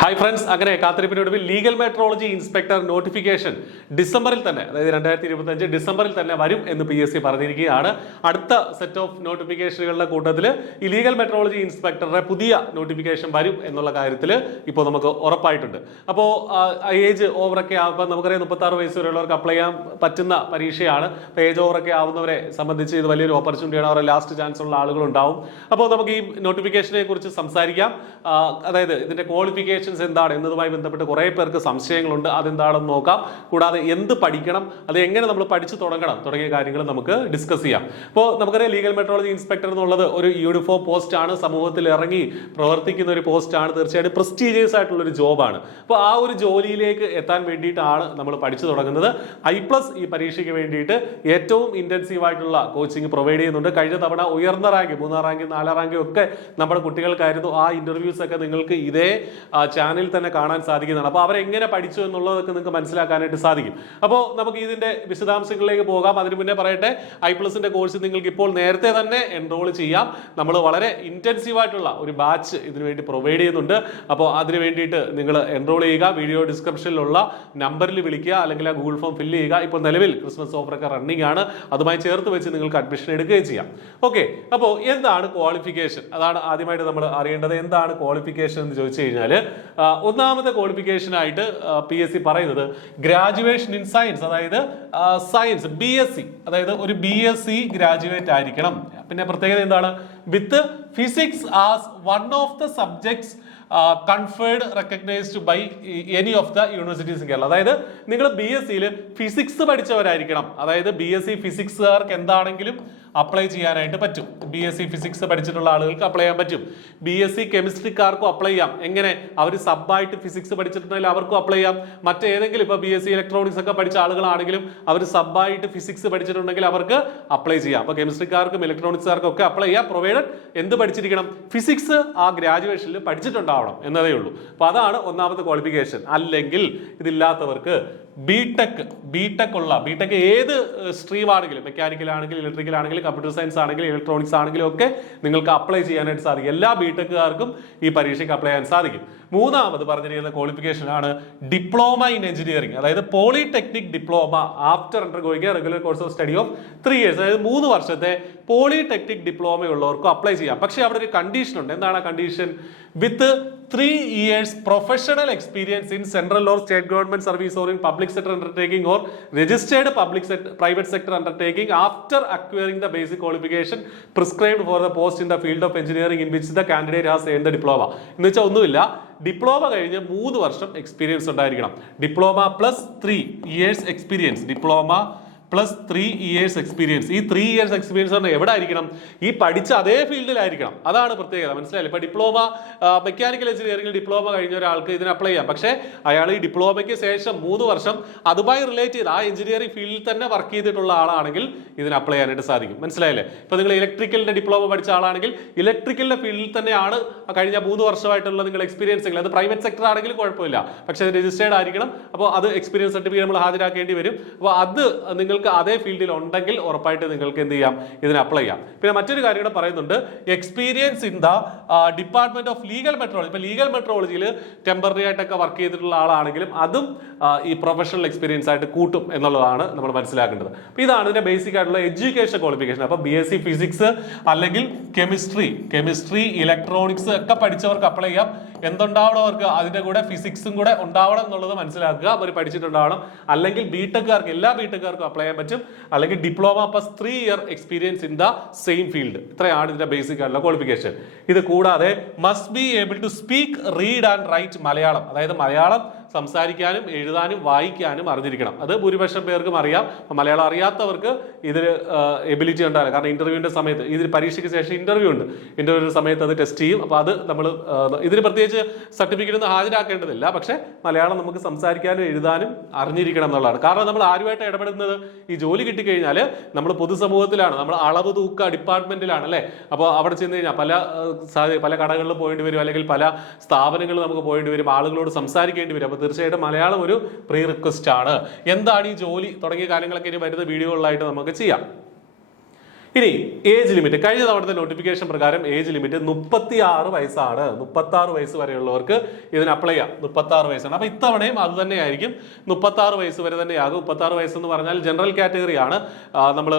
Hi friends, അങ്ങനെ കാത്തിരിപ്പിനൊടുവിൽ legal metrology inspector notification ഡിസംബറിൽ തന്നെ, അതായത് 2025 ഡിസംബറിൽ തന്നെ വരും എന്ന് PSC പറഞ്ഞിരിക്കുകയാണ്. അടുത്ത സെറ്റ് ഓഫ് നോട്ടിഫിക്കേഷനുകളുടെ കൂട്ടത്തിൽ ഈ ലീഗൽ മെട്രോളജി ഇൻസ്പെക്ടറുടെ പുതിയ നോട്ടിഫിക്കേഷൻ വരും എന്നുള്ള കാര്യത്തിൽ ഇപ്പോൾ നമുക്ക് ഉറപ്പായിട്ടുണ്ട്. അപ്പോൾ ഏജ് ഓവറൊക്കെ ആകുമ്പോൾ നമുക്കറിയാം 36 വയസ്സ് വരെയുള്ളവർക്ക് അപ്ലൈ ചെയ്യാൻ പറ്റുന്ന പരീക്ഷയാണ്. അപ്പോൾ ഏജ് ഓവറൊക്കെ ആവുന്നവരെ സംബന്ധിച്ച് ഇത് വലിയൊരു ഓപ്പർച്യൂണിറ്റിയാണ്. അവരുടെ ലാസ്റ്റ് ചാൻസ് ഉള്ള ആളുകളുണ്ടാവും. അപ്പോൾ നമുക്ക് ഈ നോട്ടിഫിക്കേഷനെ കുറിച്ച് സംസാരിക്കാം. അതായത് ഇതിന്റെ ക്വാളിഫിക്കേഷൻ എന്താണ് എന്നതുമായി ബന്ധപ്പെട്ട് കുറെ പേർക്ക് സംശയങ്ങളുണ്ട്. അതെന്താണെന്ന് നോക്കാം. കൂടാതെ എന്ത് പഠിക്കണം, അത് എങ്ങനെ നമ്മൾ പഠിച്ചു തുടങ്ങണം തുടങ്ങിയ കാര്യങ്ങൾ നമുക്ക് ഡിസ്കസ് ചെയ്യാം. അപ്പോൾ നമുക്കറിയാം ലീഗൽ മെട്രോളജി ഇൻസ്പെക്ടർ എന്നുള്ളത് ഒരു യൂണിഫോം പോസ്റ്റ് ആണ്, സമൂഹത്തിൽ ഇറങ്ങി പ്രവർത്തിക്കുന്ന ഒരു പോസ്റ്റ് ആണ്, തീർച്ചയായിട്ടും പ്രസ്റ്റീജിയസ് ആയിട്ടുള്ള ഒരു ജോബാണ്. അപ്പോൾ ആ ഒരു ജോലിയിലേക്ക് എത്താൻ വേണ്ടിയിട്ടാണ് നമ്മൾ പഠിച്ചു തുടങ്ങുന്നത്. I+ ഈ പരീക്ഷയ്ക്ക് വേണ്ടിയിട്ട് ഏറ്റവും ഇന്റൻസീവ് ആയിട്ടുള്ള കോച്ചിങ് പ്രൊവൈഡ് ചെയ്യുന്നുണ്ട്. കഴിഞ്ഞ തവണ ഉയർന്ന റാങ്ക് 3-ാം റാങ്ക് 4-ാം റാങ്ക് ഒക്കെ നമ്മുടെ കുട്ടികൾക്കായിരുന്നു. ആ ഇന്റർവ്യൂസ് ഒക്കെ നിങ്ങൾക്ക് ഇതേ ചാനലിൽ തന്നെ കാണാൻ സാധിക്കുന്നതാണ്. അപ്പോൾ അവരെങ്ങനെ പഠിച്ചു എന്നുള്ളതൊക്കെ നിങ്ങൾക്ക് മനസ്സിലാക്കാനായിട്ട് സാധിക്കും. അപ്പോൾ നമുക്ക് ഇതിന്റെ വിശദാംശങ്ങളിലേക്ക് പോകാം. അതിന് മുന്നേ പറയട്ടെ, I+ന്റെ കോഴ്സ് നിങ്ങൾക്ക് ഇപ്പോൾ നേരത്തെ തന്നെ എൻറോൾ ചെയ്യാം. നമ്മൾ വളരെ ഇന്റൻസീവ് ആയിട്ടുള്ള ഒരു ബാച്ച് ഇതിനു വേണ്ടി പ്രൊവൈഡ് ചെയ്യുന്നുണ്ട്. അപ്പോൾ അതിന് വേണ്ടിയിട്ട് നിങ്ങൾ എൻറോൾ ചെയ്യുക. വീഡിയോ ഡിസ്ക്രിപ്ഷനിലുള്ള നമ്പറിൽ വിളിക്കുക, അല്ലെങ്കിൽ ആ ഗൂഗിൾ ഫോം ഫില്ല് ചെയ്യുക. ഇപ്പോൾ നിലവിൽ ക്രിസ്മസ് ഓഫറൊക്കെ റണ്ണിംഗ് ആണ്. അതുമായി ചേർത്ത് വെച്ച് നിങ്ങൾക്ക് അഡ്മിഷൻ എടുക്കുകയും ചെയ്യാം. ഓക്കെ, അപ്പോൾ എന്താണ് ക്വാളിഫിക്കേഷൻ? അതാണ് ആദ്യമായിട്ട് നമ്മൾ അറിയേണ്ടത്. എന്താണ് ക്വാളിഫിക്കേഷൻ എന്ന് ചോദിച്ചു കഴിഞ്ഞാൽ, ഒന്നാമത്തെ ക്വാളിഫിക്കേഷൻ ആയിട്ട് PSC പറയുന്നത് ഗ്രാജുവേഷൻ ഇൻ സയൻസ്, അതായത് സയൻസ് BSc, അതായത് ഒരു BSc ഗ്രാജുവേറ്റ് ആയിരിക്കണം. പിന്നെ പ്രത്യേകത എന്താണ്? With physics as one of the subjects conferred recognised by any of the universities in Kerala. അതായത് നിങ്ങൾ BScയിൽ ഫിസിക്സ് പഠിച്ചവരായിരിക്കണം. അതായത് BSc ഫിസിക്സുകാർക്ക് എന്താണെങ്കിലും അപ്ലൈ ചെയ്യാനായിട്ട് പറ്റും. BSc ഫിസിക്സ് പഠിച്ചിട്ടുള്ള ആളുകൾക്ക് അപ്ലൈ ചെയ്യാൻ പറ്റും. BSc കെമിസ്ട്രിക്കാർക്കും അപ്ലൈ ചെയ്യാം. എങ്ങനെ? അവർ സബായിട്ട് ഫിസിക്സ് പഠിച്ചിട്ടുണ്ടെങ്കിൽ അവർക്കും അപ്ലൈ ചെയ്യാം. മറ്റേതെങ്കിലും ഇപ്പോൾ BSc ഇലക്ട്രോണിക്സ് ഒക്കെ പഠിച്ച ആളുകളാണെങ്കിലും അവർ സബായിട്ട് ഫിസിക്സ് പഠിച്ചിട്ടുണ്ടെങ്കിൽ അവർക്ക് അപ്ലൈ ചെയ്യാം. അപ്പോൾ കെമിസ്ട്രിക്കാർക്കും ഇലക്ട്രോണിക്സുകാർക്കും ഒക്കെ അപ്ലൈ ചെയ്യാം, പ്രൊവൈഡഡ് എന്ത് പഠിച്ചിരിക്കണം? ഫിസിക്സ് ആ ഗ്രാജുവേഷനിൽ പഠിച്ചിട്ടുണ്ടാവണം എന്നതേ ഉള്ളൂ. അപ്പോൾ അതാണ് ഒന്നാമത്തെ ക്വാളിഫിക്കേഷൻ. അല്ലെങ്കിൽ ഇതില്ലാത്തവർക്ക് ബിടെക് ഏത് സ്ട്രീം ആണെങ്കിലും, മെക്കാനിക്കൽ ആണെങ്കിലും, ഇലക്ട്രിക്കൽ ആണെങ്കിലും, കമ്പ്യൂട്ടർ സയൻസ് ആണെങ്കിലും, ഇലക്ട്രോണിക്സ് ആണെങ്കിലും ഒക്കെ നിങ്ങൾക്ക് അപ്ലൈ ചെയ്യാനായിട്ട് സാധിക്കും. എല്ലാ ബിടെക്കുകാർക്കും ഈ പരീക്ഷയ്ക്ക് അപ്ലൈ ചെയ്യാൻ സാധിക്കും. മൂന്നാമത് പറഞ്ഞിരിക്കുന്ന ക്വാളിഫിക്കേഷൻ ആണ് ഡിപ്ലോമ ഇൻ എഞ്ചിനീയറിംഗ്, അതായത് polytechnic diploma after undergoing regular course of study of 3 years, അതായത് 3 വർഷത്തെ പോളിടെക്നിക് ഡിപ്ലോമ ഉള്ളവർക്കും അപ്ലൈ ചെയ്യാം. പക്ഷേ അവിടെ ഒരു കണ്ടീഷൻ ഉണ്ട്. എന്താണ് ആ condition? With 3 years professional experience in central or state government service or in public sector undertaking or registered private sector undertaking after acquiring the basic qualification prescribed for the post in the field of engineering in which the candidate has earned the diploma. എന്ന് വെച്ചാൽ ഒന്നുമില്ല, diploma കഴിഞ്ഞ് 3 വർഷം experience ഉണ്ടായിരിക്കണം. Diploma plus 3 years experience, diploma plus 3 years experience. ഈ 3 years experience പറഞ്ഞാൽ എവിടെ ആയിരിക്കണം? ഈ പഠിച്ച അതേ ഫീൽഡിലായിരിക്കണം. അതാണ് പ്രത്യേകത. മനസ്സിലായില്ലേ? ഇപ്പൊ ഡിപ്ലോമ മെക്കാനിക്കൽ എഞ്ചിനീയറിംഗിൽ ഡിപ്ലോമ കഴിഞ്ഞ ഒരാൾക്ക് ഇതിന് അപ്ലൈ ചെയ്യാം. പക്ഷേ അയാൾ ഈ ഡിപ്ലോമയ്ക്ക് ശേഷം 3 വർഷം അതുമായി റിലേറ്റ് ചെയ്ത് ആ എഞ്ചിനീയറിംഗ് ഫീൽഡിൽ തന്നെ വർക്ക് ചെയ്തിട്ടുള്ള ആളാണെങ്കിൽ ഇതിന് അപ്ലൈ ചെയ്യാനായിട്ട് സാധിക്കും. മനസ്സിലായില്ലേ? ഇപ്പൊ നിങ്ങൾ ഇലക്ട്രിക്കലിന്റെ ഡിപ്ലോമ പഠിച്ച ആളാണെങ്കിൽ ഇലക്ട്രിക്കലിന്റെ ഫീൽഡിൽ തന്നെയാണ് കഴിഞ്ഞ 3 വർഷമായിട്ടുള്ള നിങ്ങൾ എക്സ്പീരിയൻസ് എങ്കിൽ, അത് പ്രൈവറ്റ് സെക്ടർ ആണെങ്കിലും കുഴപ്പമില്ല, പക്ഷേ അത് രജിസ്റ്റേർഡ് ആയിരിക്കണം. അപ്പോൾ അത് എക്സ്പീരിയൻസ് സർട്ടിഫിക്കറ്റ് നമ്മൾ ഹാജരാക്കേണ്ടി വരും. അപ്പോൾ അത് നിങ്ങൾക്ക് അതേ ഫീൽഡിൽ ഉണ്ടെങ്കിൽ ഉറപ്പായിട്ട് നിങ്ങൾക്ക് എന്ത് ചെയ്യാം? ഇതിന് അപ്ലൈ ചെയ്യാം. പിന്നെ മറ്റൊരു കാര്യം കൂടെ പറയുന്നുണ്ട്, experience in the department of legal metrology. ഇപ്പൊ ലീഗൽ മെട്രോളജിയിൽ ടെമ്പററി ആയിട്ടൊക്കെ വർക്ക് ചെയ്തിട്ടുള്ള ആളാണെങ്കിലും അതും ഈ പ്രൊഫഷണൽ എക്സ്പീരിയൻസ് ആയിട്ട് കൂട്ടും എന്നുള്ളതാണ് നമ്മൾ മനസ്സിലാക്കേണ്ടത്. അപ്പൊ ഇതാണ് ഇതിന്റെ ബേസിക് ആയിട്ടുള്ള എഡ്യൂക്കേഷൻ ക്വാളിഫിക്കേഷൻ. അപ്പൊ BSc ഫിസിക്സ് അല്ലെങ്കിൽ കെമിസ്ട്രി ഇലക്ട്രോണിക്സ് ഒക്കെ പഠിച്ചവർക്ക് അപ്ലൈ ചെയ്യാം. എന്തുണ്ടാവണം അവർക്ക്? അതിന്റെ കൂടെ ഫിസിക്സും കൂടെ ഉണ്ടാവണം എന്നുള്ളത് മനസ്സിലാക്കുക. അവർ പഠിച്ചിട്ടുണ്ടാവണം. അല്ലെങ്കിൽ ബിടെക്കുകാർക്ക്, എല്ലാ ബിടെക്കുകാർക്കും അപ്ലൈ ചെയ്യാൻ പറ്റും. അല്ലെങ്കിൽ diploma plus 3 year experience in the same field. ഇത്രയാണ് ഇതിന്റെ ബേസിക് ആയിട്ടുള്ള ക്വാളിഫിക്കേഷൻ. ഇത് കൂടാതെ must be able to speak, read and write Malayalam, അതായത് മലയാളം സംസാരിക്കാനും എഴുതാനും വായിക്കാനും അറിഞ്ഞിരിക്കണം. അത് ഭൂരിപക്ഷം പേർക്കും അറിയാം. മലയാളം അറിയാത്തവർക്ക് ഇതിൽ എബിലിറ്റി ഉണ്ടാവില്ല. കാരണം ഇന്റർവ്യൂവിന്റെ സമയത്ത്, ഇതിൽ പരീക്ഷയ്ക്ക് ശേഷം ഇന്റർവ്യൂ ഉണ്ട്. ഇന്റർവ്യൂവിന്റെ സമയത്ത് അത് ടെസ്റ്റ് ചെയ്യും. അപ്പോൾ അത് നമ്മൾ ഇതിന് പ്രത്യേകിച്ച് സർട്ടിഫിക്കറ്റ് ഒന്നും ഹാജരാക്കേണ്ടതില്ല. പക്ഷേ മലയാളം നമുക്ക് സംസാരിക്കാനും എഴുതാനും അറിഞ്ഞിരിക്കണം എന്നുള്ളതാണ്. കാരണം നമ്മൾ ആരുമായിട്ട് ഇടപെടുന്നത്, ഈ ജോലി കിട്ടിക്കഴിഞ്ഞാൽ നമ്മൾ പൊതുസമൂഹത്തിലാണ്, നമ്മൾ അളവ് തൂക്ക ഡിപ്പാർട്ട്മെന്റിലാണ് അല്ലേ. അപ്പോൾ അവിടെ ചെന്ന് കഴിഞ്ഞാൽ പല കടകളിൽ പോകേണ്ടി വരും, അല്ലെങ്കിൽ പല സ്ഥാപനങ്ങളിൽ നമുക്ക് പോകേണ്ടി വരും, ആളുകളോട് സംസാരിക്കേണ്ടി വരും. അപ്പോൾ തീർച്ചയായിട്ടും മലയാളം ഒരു പ്രീ റിക്വസ്റ്റ് ആണ്. എന്താണ് ഈ ജോലി തുടങ്ങിയ കാര്യങ്ങളൊക്കെ ഇനി വരുന്ന വീഡിയോകളിലായിട്ട് നമുക്ക് ചെയ്യാം. ഇനി ഏജ് ലിമിറ്റ്, കഴിഞ്ഞ തവണത്തെ നോട്ടിഫിക്കേഷൻ പ്രകാരം ഏജ് ലിമിറ്റ് 36 വയസ്സാണ്. 36 വയസ്സ് വരെയുള്ളവർക്ക് ഇതിന് അപ്ലൈ ചെയ്യാം. 36 വയസ്സാണ്. അപ്പൊ ഇത്തവണയും അത് തന്നെയായിരിക്കും, 36 വയസ്സ് വരെ തന്നെയാകും. 36 വയസ്സെന്ന് പറഞ്ഞാൽ ജനറൽ കാറ്റഗറിയാണ്. നമ്മൾ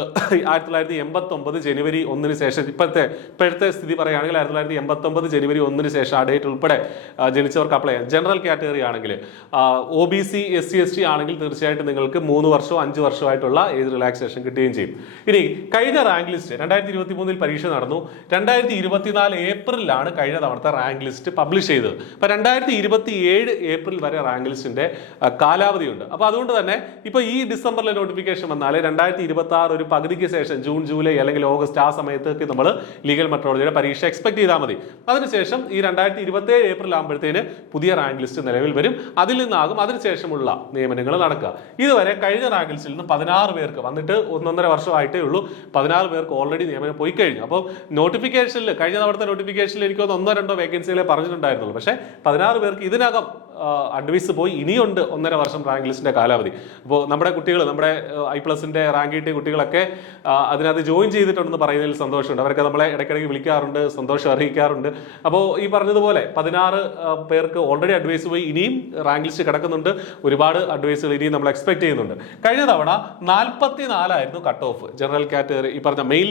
1989 ജനുവരി 1 ശേഷം, ഇപ്പോഴത്തെ സ്ഥിതി പറയുകയാണെങ്കിൽ 1989 ജനുവരി 1 ശേഷം ആ ഡേറ്റ് ഉൾപ്പെടെ ജനിച്ചവർക്ക് അപ്ലൈ ചെയ്യാം. ജനറൽ കാറ്റഗറി ആണെങ്കിൽ, OBC SC ST ആണെങ്കിൽ തീർച്ചയായിട്ടും നിങ്ങൾക്ക് 3 വർഷമോ 5 വർഷമായിട്ടുള്ള ഏജ് റിലാക്സേഷൻ കിട്ടുകയും ചെയ്യും. ഇനി കഴിഞ്ഞ റാങ്ക് ലിസ്റ്റ് 2023 പരീക്ഷ നടന്നു. 2024 ഏപ്രിലാണ് കഴിഞ്ഞ തവണത്തെ റാങ്ക് ലിസ്റ്റ് പബ്ലിഷ് ചെയ്തത്. അപ്പൊ 2027 ഏപ്രിൽ വരെ റാങ്ക് ലിസ്റ്റിന്റെ കാലാവധിയുണ്ട്. അപ്പൊ അതുകൊണ്ട് തന്നെ ഇപ്പൊ ഈ ഡിസംബറിലെ നോട്ടിഫിക്കേഷൻ വന്നാൽ 2026 ഒരു പകുതിക്ക് ശേഷം, ജൂൺ ജൂലൈ അല്ലെങ്കിൽ ഓഗസ്റ്റ് ആ സമയത്തേക്ക് നമ്മൾ ലീഗൽ മെട്രോളജിയുടെ പരീക്ഷ എക്സ്പെക്ട് ചെയ്താൽ മതി. അതിനുശേഷം ഈ 2027 ഏപ്രിൽ ആകുമ്പോഴത്തേന് പുതിയ റാങ്ക് ലിസ്റ്റ് നിലവിൽ വരും. അതിൽ നിന്നാകും അതിനുശേഷമുള്ള നിയമനങ്ങൾ നടക്കുക. ഇതുവരെ കഴിഞ്ഞ റാങ്ക് ലിസ്റ്റിൽ നിന്ന് 16 പേർക്ക് വന്നിട്ട് 1.5 വർഷമായിട്ടേ ഉള്ളൂ. 16 പേർക്ക് ഓൾറെഡി നിയമനം പോയി കഴിഞ്ഞു. അപ്പോൾ നോട്ടിഫിക്കേഷനിൽ, കഴിഞ്ഞ തവണത്തെ നോട്ടിഫിക്കേഷനിൽ എനിക്ക് 1-2 വേക്കൻസികളെ പറഞ്ഞിട്ടുണ്ടായിരുന്നുള്ളൂ. പക്ഷേ 16 പേർക്ക് ഇതിനകം അഡ്വൈസ് പോയി. ഇനിയുണ്ട് 1.5 വർഷം റാങ്ക് ലിസ്റ്റിന്റെ കാലാവധി. അപ്പോൾ നമ്മുടെ കുട്ടികൾ, നമ്മുടെ I+ന്റെ റാങ്ക് കിട്ടിയ കുട്ടികളൊക്കെ അതിനകത്ത് ജോയിൻ ചെയ്തിട്ടുണ്ടെന്ന് പറയുന്നതിൽ സന്തോഷമുണ്ട്. അവരൊക്കെ നമ്മളെ ഇടയ്ക്കിടയ്ക്ക് വിളിക്കാറുണ്ട്, സന്തോഷം അറിയിക്കാറുണ്ട്. അപ്പോൾ ഈ പറഞ്ഞതുപോലെ 16 പേർക്ക് ഓൾറെഡി അഡ്വൈസ് പോയി. ഇനിയും റാങ്ക് ലിസ്റ്റ് കിടക്കുന്നുണ്ട്. ഒരുപാട് അഡ്വൈസുകൾ ഇനിയും നമ്മൾ എക്സ്പെക്ട് ചെയ്യുന്നുണ്ട്. കഴിഞ്ഞ തവണ 44 ആയിരുന്നു കട്ട് ഓഫ്. ജനറൽ കാറ്റഗറി, ഈ പറഞ്ഞ മെയിൻ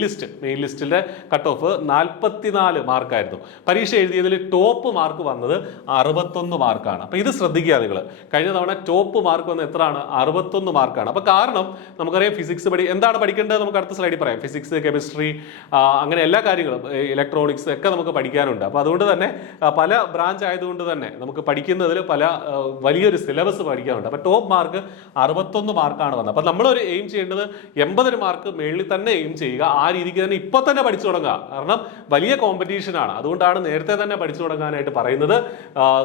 ലിസ്റ്റിന്റെ കട്ട് ഓഫ് 44 മാർക്കായിരുന്നു. പരീക്ഷ എഴുതിയതിൽ ടോപ്പ് മാർക്ക് വന്നത് 61 മാർക്കാണ്. അപ്പൊ ഇത് ശ്രദ്ധിക്കുക നിങ്ങൾ. കഴിഞ്ഞ തവണ ടോപ്പ് മാർക്ക് വന്നത് എത്രയാണ്? 61 മാർക്കാണ്. അപ്പൊ കാരണം നമുക്കറിയാം, ഫിസിക്സ് എന്താണ് പഠിക്കേണ്ടത് നമുക്ക് അടുത്ത സ്ലൈഡിൽ പറയാം. ഫിസിക്സ്, കെമിസ്ട്രി, അങ്ങനെ എല്ലാ കാര്യങ്ങളും, ഇലക്ട്രോണിക്സ് ഒക്കെ നമുക്ക് പഠിക്കാനുണ്ട്. അപ്പൊ അതുകൊണ്ട് തന്നെ പല ബ്രാഞ്ച് ആയതുകൊണ്ട് തന്നെ നമുക്ക് പഠിക്കുന്നതിൽ വലിയൊരു സിലബസ് പഠിക്കാനുണ്ട്. അപ്പൊ ടോപ്പ് മാർക്ക് 61 മാർക്കാണ് വന്നത്. അപ്പൊ നമ്മളൊരു എയിം ചെയ്യേണ്ടത് 80 മാർക്ക് മേളിൽ തന്നെ എയിം ചെയ്യുക. ആ രീതിക്ക് തന്നെ ഇപ്പൊ തന്നെ പഠിച്ചു തുടങ്ങുക. കാരണം വലിയ കോമ്പറ്റീഷനാണ്. അതുകൊണ്ടാണ് നേരത്തെ തന്നെ പഠിച്ചു തുടങ്ങാനായിട്ട് പറയുന്നത്.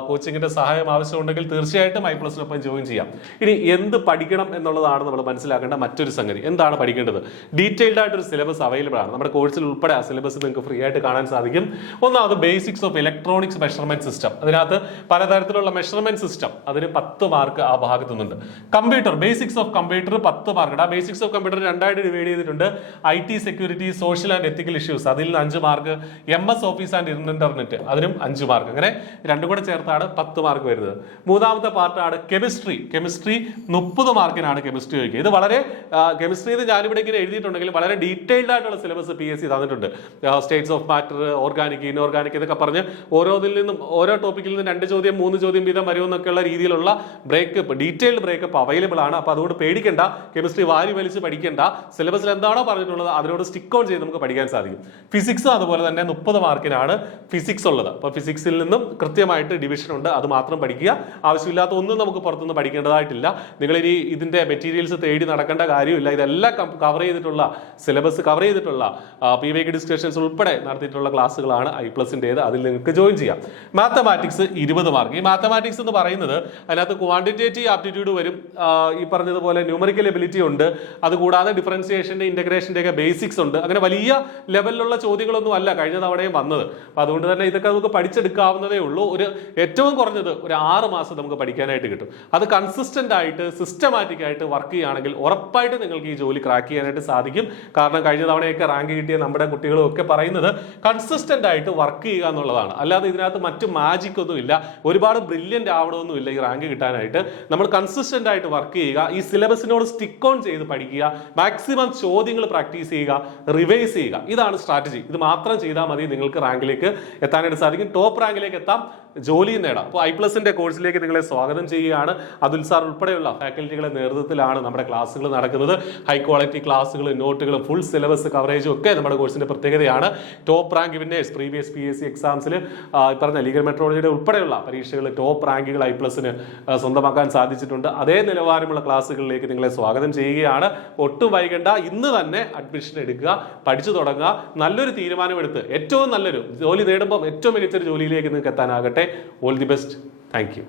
കോച്ചിങ്ങിന്റെ സഹായം ആവശ്യമുണ്ടെങ്കിൽ തീർച്ചയായിട്ടും I+നൊപ്പം ജോയിൻ ചെയ്യാം. ഇനി എന്ത് പഠിക്കണം എന്നുള്ളതാണ് നമ്മൾ മനസ്സിലാക്കേണ്ട മറ്റൊരു സംഗതി. എന്താണ് പഠിക്കേണ്ടത്? ഡീറ്റെയിൽഡ് ആയിട്ടൊരു സിലബസ് അവൈലബിൾ ആണ്. നമ്മുടെ കോഴ്സിൽ ഉൾപ്പെടെ ആ സിലബസ് നിങ്ങൾക്ക് ഫ്രീ ആയിട്ട് കാണാൻ സാധിക്കും. ഒന്നാമത് basics of electronics measurement system. അതിനകത്ത് പലതരത്തിലുള്ള മെഷർമെന്റ് സിസ്റ്റം, അതിന് 10 മാർക്ക് ആ ഭാഗത്തുനിന്നുണ്ട്. Computer, basics of computer 10 mark. ആ ബേസിക്സ് ഓഫ് കമ്പ്യൂട്ടർ രണ്ടായിട്ട് ഡിവൈഡ് ചെയ്തിട്ടുണ്ട്. IT security, social and ethical issues, അതിൽ നിന്ന് 5 mark. MS office and internet, അതിനും 5 മാർക്ക്. അങ്ങനെ രണ്ടും കൂടെ ചേർത്താണ് 10 മാർക്ക് വരുന്നത്. മൂന്നാമത്തെ പാർട്ടാണ് കെമിസ്ട്രി. 30 മാർക്കിനാണ് കെമിസ്ട്രി ചോദിക്കുക. ഇത് വളരെ കെമിസ്ട്രി ഞാനിവിടെ ഇങ്ങനെ എഴുതിയിട്ടുണ്ടെങ്കിൽ വളരെ ഡീറ്റെയിൽഡ് ആയിട്ടുള്ള സിലബസ് PSC തന്നിട്ടുണ്ട്. States of matter, organic, inorganic എന്നൊക്കെ പറഞ്ഞ് ഓരോതിൽ നിന്നും, ഓരോ ടോപ്പിക്കിൽ നിന്നും 2 ചോദ്യം 3 ചോദ്യം വീതം വരുമെന്നൊക്കെയുള്ള രീതിയിലുള്ള ബ്രേക്കപ്പ്, ഡീറ്റെയിൽഡ് ബ്രേക്കപ്പ് അവൈലബിൾ ആണ്. അപ്പൊ അതുകൊണ്ട് പേടിക്കേണ്ട, കെമിസ്ട്രി വാരി വലിച്ച് പഠിക്കേണ്ട. സിലബസിൽ എന്താണോ പറഞ്ഞിട്ടുള്ളത് അതിനോട് സ്റ്റിക്ക് ഓൺ ചെയ്ത് നമുക്ക് പഠിക്കാൻ സാധിക്കും. ഫിസിക്സ് അതുപോലെ തന്നെ 30 മാർക്കിനാണ് ഫിസിക്സ് ഉള്ളത്. അപ്പൊ ഫിസിക്സിൽ നിന്നും കൃത്യമായിട്ട് ഡിവിഷൻ ഉണ്ട്, അത് മാത്രം പഠിക്കുക. ആവശ്യമില്ലാത്ത ഒന്നും നമുക്ക് പുറത്തുനിന്ന് പഠിക്കേണ്ടതായിട്ടില്ല. നിങ്ങൾ ഇനി ഇതിന്റെ മെറ്റീരിയൽസ് തേടി നടക്കേണ്ട കാര്യമില്ല. ഇതെല്ലാം കവർ ചെയ്തിട്ടുള്ള, സിലബസ് കവർ ചെയ്തിട്ടുള്ള PVK ഡിസ്കഷൻസ് ഉൾപ്പെടെ നടത്തിയിട്ടുള്ള ക്ലാസ്സുകളാണ് I+ന്റേത്. അതിൽ നിങ്ങൾക്ക് ജോയിൻ ചെയ്യാം. Mathematics 20 mark. ഈ മാത്തമാറ്റിക്സ് എന്ന് പറയുന്നത് അതിനകത്ത് ക്വാണ്ടിറ്റേറ്റീവ് ആപ്റ്റിറ്റ്യൂഡ് വരും, ഈ പറഞ്ഞതുപോലെ ന്യൂമറിക്കൽ എബിലിറ്റി ഉണ്ട്, അതുകൂടാതെ ഡിഫറൻസിയേഷന്റെ, ഇന്റഗ്രേഷന്റെ ഒക്കെ ബേസിക്സ് ഉണ്ട്. അങ്ങനെ വലിയ ലെവലിലുള്ള ചോദ്യങ്ങളൊന്നും അല്ല കഴിഞ്ഞ തവണയും വന്നത്. അപ്പൊ അതുകൊണ്ട് തന്നെ ഇതൊക്കെ നമുക്ക് പഠിച്ചെടുക്കാവുന്നതേ ഉള്ളൂ. ഏറ്റവും കുറഞ്ഞത് ഒരു 6 മാസം നമുക്ക് പഠിക്കാനായിട്ട് കിട്ടും. അത് കൺസിസ്റ്റന്റ് ആയിട്ട്, സിസ്റ്റമാറ്റിക് ആയിട്ട് വർക്ക് ചെയ്യുകയാണെങ്കിൽ ഉറപ്പായിട്ട് നിങ്ങൾക്ക് ഈ ജോലി ക്രാക്ക് ചെയ്യാനായിട്ട് സാധിക്കും. കാരണം കഴിഞ്ഞ തവണയൊക്കെ റാങ്ക് കിട്ടിയ നമ്മുടെ കുട്ടികളും ഒക്കെ പറയുന്നത് കൺസിസ്റ്റന്റ് ആയിട്ട് വർക്ക് ചെയ്യുക എന്നുള്ളതാണ്. അല്ലാതെ ഇതിനകത്ത് മറ്റു മാജിക് ഒന്നും ഇല്ല, ഒരുപാട് ബ്രില്യന്റ് ആവണമൊന്നുമില്ല ഈ റാങ്ക് കിട്ടാനായിട്ട്. നമ്മൾ കൺസിസ്റ്റന്റ് ആയിട്ട് വർക്ക് ചെയ്യുക, ഈ സിലബസിനോട് സ്റ്റിക്ക് ഓൺ ചെയ്ത് പഠിക്കുക, മാക്സിമം ചോദ്യങ്ങൾ പ്രാക്ടീസ് ചെയ്യുക, റിവൈസ് ചെയ്യുക. ഇതാണ് സ്ട്രാറ്റജി. ഇത് മാത്രം ചെയ്താൽ മതി നിങ്ങൾക്ക് റാങ്കിലേക്ക് എത്താനായിട്ട് സാധിക്കും. ടോപ്പ് റാങ്കിലേക്ക് എത്താം, ജോലിയും നേടാം. അപ്പോൾ I+ന്റെ കോഴ്സിലേക്ക് നിങ്ങളെ സ്വാഗതം ചെയ്യുകയാണ്. അതുൽ സാർ ഉൾപ്പെടെയുള്ള ഫാക്കൽറ്റികളുടെ നേതൃത്വത്തിലാണ് നമ്മുടെ ക്ലാസ്സുകൾ നടക്കുന്നത്. ഹൈ ക്വാളിറ്റി ക്ലാസ്സുകളും നോട്ടുകളും ഫുൾ സിലബസ് കവറേജും ഒക്കെ നമ്മുടെ കോഴ്സിന്റെ പ്രത്യേകതയാണ്. Top rank winners, previous PSC എക്സാംസിൽ പറഞ്ഞ ലീഗൽ മെട്രോളജിയുടെ ഉൾപ്പെടെയുള്ള പരീക്ഷകളിൽ ടോപ്പ് റാങ്കുകൾ I+ന് സ്വന്തമാക്കാൻ സാധിച്ചിട്ടുണ്ട്. അതേ നിലവാരമുള്ള ക്ലാസ്സുകളിലേക്ക് നിങ്ങളെ സ്വാഗതം ചെയ്യുകയാണ്. ഒട്ടും വൈകണ്ട, ഇന്ന് തന്നെ അഡ്മിഷൻ എടുക്കുക, പഠിച്ചു തുടങ്ങുക, നല്ലൊരു തീരുമാനമെടുത്ത് ഏറ്റവും നല്ലൊരു ജോലി നേടുമ്പോൾ ഏറ്റവും മികച്ചൊരു ജോലിയിലേക്ക് നിങ്ങൾക്ക് എത്താനാകട്ടെ. All the best. Thank U.